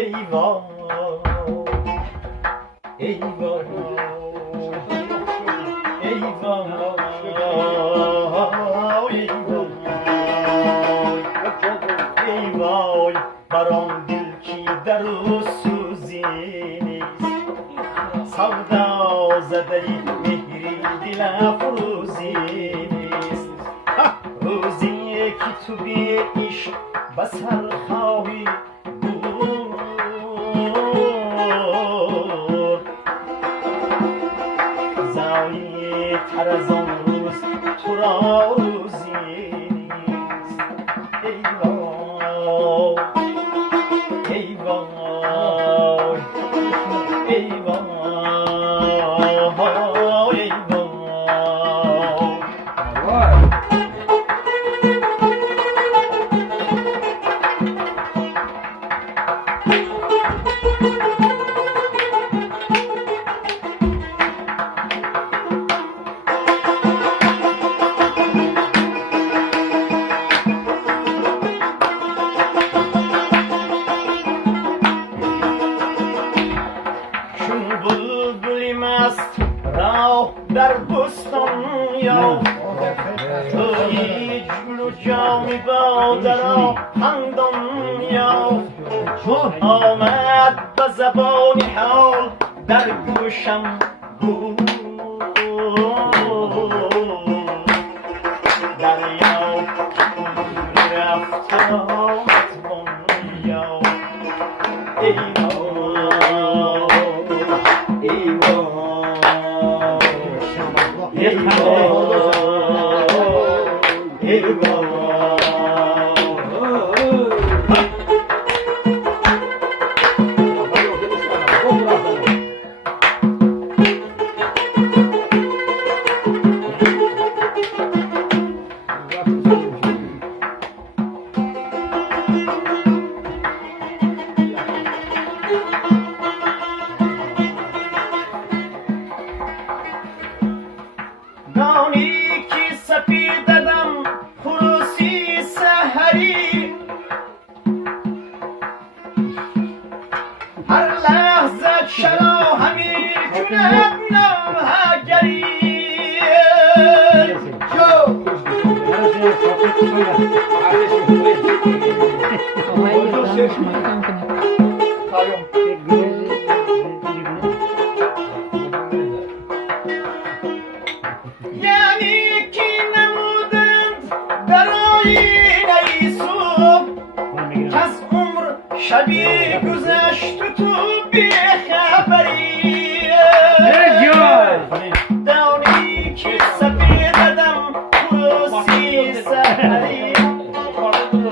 eyvah, eyvah, eyvah, eyvah, baron dil ki در او سوزی نیست سودا زده مهری دل افروزی نیست روزی که تو بی عشق بسر خواهی بود زایی تر از آن روز تو را روزی نیست ایوای ایوای ایوای بلبلی مست راه در بستان یافت توی جلو جامی با درا خندان یافت آمد به زبان حال در گوشم بود دریا رفت آمد بان دانی که سپید دم خروسی سحری هر لحظه چرا همی کند نامهگری یعنی که نمودند در آینه ایسوب از عمر شبی گذشت و تو بیخبری دانی که سپیددم خروسی سحری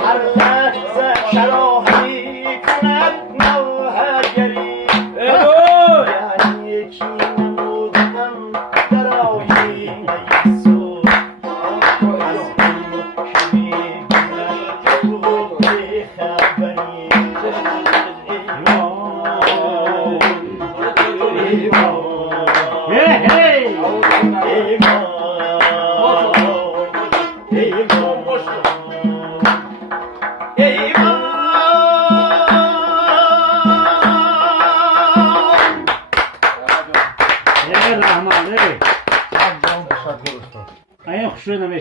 هر لحظه شراحی کند نوهگری یعنی که نمودند در آینه ایسوب از عمر شبی گذشت و تو بیخبری Ayağım kuşlarına